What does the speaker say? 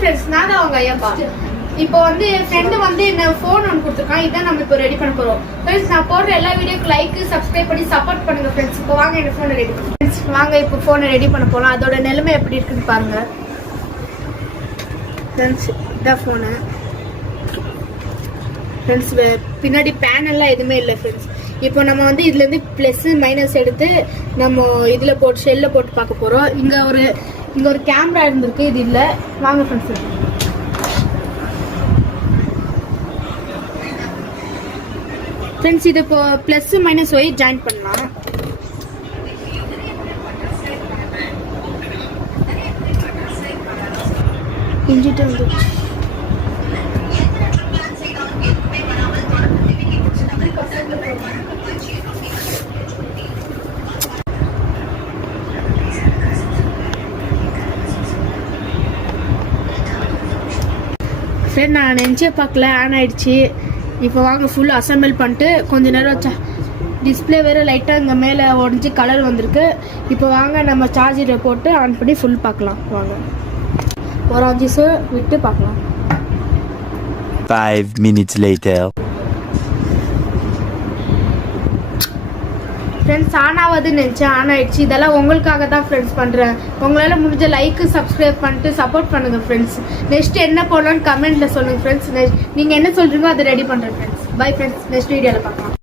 Friends நான் தான் அவங்க ஐயாப்பா. இப்போ வந்து என் ஃப்ரெண்டு வந்து என்ன ஃபோன் ஒன்று கொடுத்துருக்கான். இதான் நம்ம இப்போ ரெடி பண்ண போகிறோம். ஃப்ரெண்ட்ஸ் நான் போடுற எல்லா வீடியோக்கு லைக் சப்ஸ்கிரைப் பண்ணி சப்போர்ட் பண்ணுங்க ஃப்ரெண்ட்ஸ். இப்போ வாங்க என்ன ஃபோனை ரெடி பண்ணுங்க ஃப்ரெண்ட்ஸ். வாங்க இப்போ ஃபோனை ரெடி பண்ண போகலாம். அதோட நிலைமை எப்படி இருக்குன்னு பாருங்க ஃப்ரெண்ட்ஸ். இதான் ஃபோனு ஃப்ரெண்ட்ஸ். பின்னாடி பேனல்லாம் எதுவுமே இல்லை ஃப்ரெண்ட்ஸ். இப்போ நம்ம வந்து இதுலேருந்து ப்ளஸ் மைனஸ் எடுத்து நம்ம இதில் போட்டு ஷெல்லில் போட்டு பார்க்க போகிறோம். இங்கே ஒரு கேமரா இருந்திருக்கு, இது இல்லை. வாங்க ஃப்ரெண்ட்ஸ். ஃப்ரெண்ட்ஸ் இது இப்போ ப்ளஸ் மைனஸ் ஒய் ஜாயின் பண்ணலாம். இஞ்சிட்டு வந்து ஃப்ரெண்ட் நான் நினச்சே பார்க்கல, ஆன் ஆயிடுச்சு. இப்போ வாங்க ஃபுல் அசம்பிள் பண்ணிட்டு கொஞ்ச நேரம் வச்சா டிஸ்பிளே வேறு லைட்டாக இங்கே மேலே உடஞ்சி கலர் வந்திருக்கு. இப்போ வாங்க நம்ம சார்ஜரை போட்டு ஆன் பண்ணி ஃபுல் பார்க்கலாம். வாங்க ஒரு 5 நிமிஷம் விட்டு பார்க்கலாம். 5 minutes later. ஃப்ரெண்ட்ஸ் ஆன் ஆகாதுன்னு நினச்சேன், ஆன் ஆகிடுச்சு. இதெல்லாம் உங்களுக்காக தான் ஃப்ரெண்ட்ஸ் பண்ணுறேன். உங்களால் முடிஞ்ச லைக்கு சப்ஸ்கிரைப் பண்ணிட்டு சப்போர்ட் பண்ணுங்கள் ஃப்ரெண்ட்ஸ். நெக்ஸ்ட் என்ன போடலான்னு கமெண்ட்டில் சொல்லுங்கள் ஃப்ரெண்ட்ஸ். நீங்கள் என்ன சொல்கிறீங்களோ அதை ரெடி பண்ணுறேன் ஃப்ரெண்ட்ஸ். Bye friends. நெக்ஸ்ட் வீடியோவில் பார்க்கலாம்.